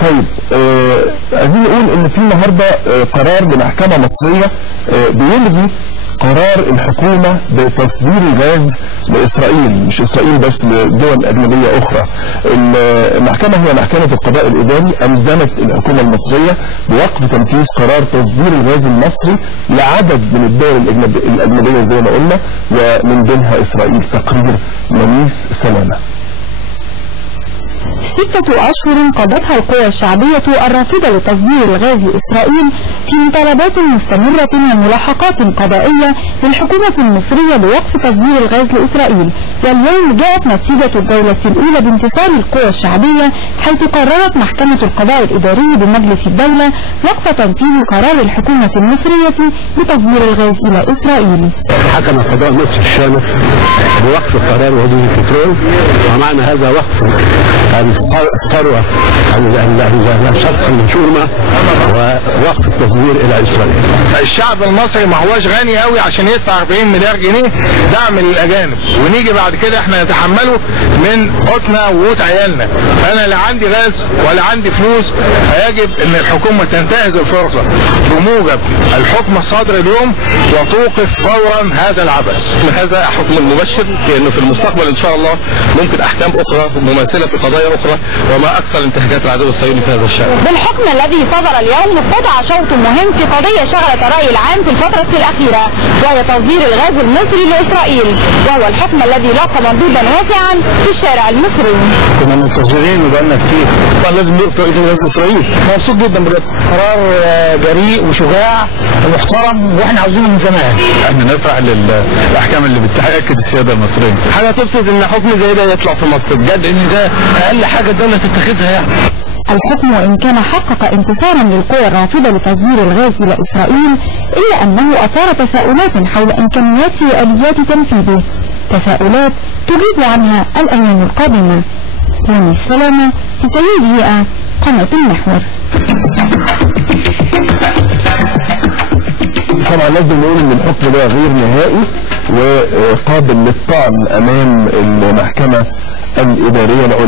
طيب عايزين نقول ان في النهارده قرار لمحكمه مصريه بيلغي قرار الحكومه بتصدير الغاز لاسرائيل، مش اسرائيل بس، لدول اجنبيه اخرى. المحكمه هي محكمه القضاء الاداري الزمت الحكومه المصريه بوقف تنفيذ قرار تصدير الغاز المصري لعدد من الدول الاجنبيه زي ما قلنا، ومن بينها اسرائيل. تقرير منيس سلامه. 6 أشهر قضتها القوى الشعبية الرافضة لتصدير الغاز لإسرائيل في مطالبات مستمرة وملاحقات قضائية للحكومة المصرية بوقف تصدير الغاز لإسرائيل. واليوم جاءت نتيجة الجولة الأولى بانتصار القوى الشعبية، حيث قررت محكمة القضاء الإداري بمجلس الدولة وقف تنفيذ قرار الحكومة المصرية بتصدير الغاز إلى إسرائيل. حكم القضاء المصري الشامخ بوقف قرار وزير البترول، ومعنى هذا وقف الثروة الصفقة المنشورة ووقف التصدير إلى إسرائيل. الشعب المصري ما هوش غني قوي عشان يدفع 40 مليار جنيه دعم للأجانب، ونيجي بعد كده احنا نتحمله من قوتنا وقوت عيالنا. فأنا لا عندي غاز ولا عندي فلوس، فيجب أن الحكومة تنتهز الفرصة بموجب الحكم الصادر اليوم وتوقف فورا هذا العبث. هذا حكم مبشر بأنه في المستقبل إن شاء الله ممكن أحكام أخرى مماثلة في قضايا أخرى، وما أكثر انتهاكات العدو الصهيوني في هذا الشأن. بالحكم الذي صدر اليوم ابتدع شوط مهم في قضية شغلت الرأي العام في الفترة الأخيرة، وهي تصدير الغاز المصري لإسرائيل، وهو الحكم الذي لاقى مردودا واسعا في الشارع المصري. كنا منتظرين وبقالنا كتير، طبعا لازم نوقف توقيت الغاز لإسرائيل. مبسوط جدا بجد، قرار جريء وشجاع ومحترم واحنا عاوزينه من زمان. احنا نفرح للأحكام اللي بتأكد السيادة المصرية. حاجة تبسط إن حكم زي ده يطلع في مصر بجد، إن ده أقل حاجة الدولة تتخذها يعني. الحكم وإن كان حقق انتصارا للقوى الرافضة لتصدير الغاز إلى إسرائيل، إلا أنه أثار تساؤلات حول إمكانيات وآليات تنفيذه، تساؤلات تجيب عنها الأيام القادمة. منيس سلامة، 90 دقيقة، قناة المحور. طبعا لازم نقول ان الحكم ده غير نهائي وقابل للطعن امام المحكمة الادارية العليا.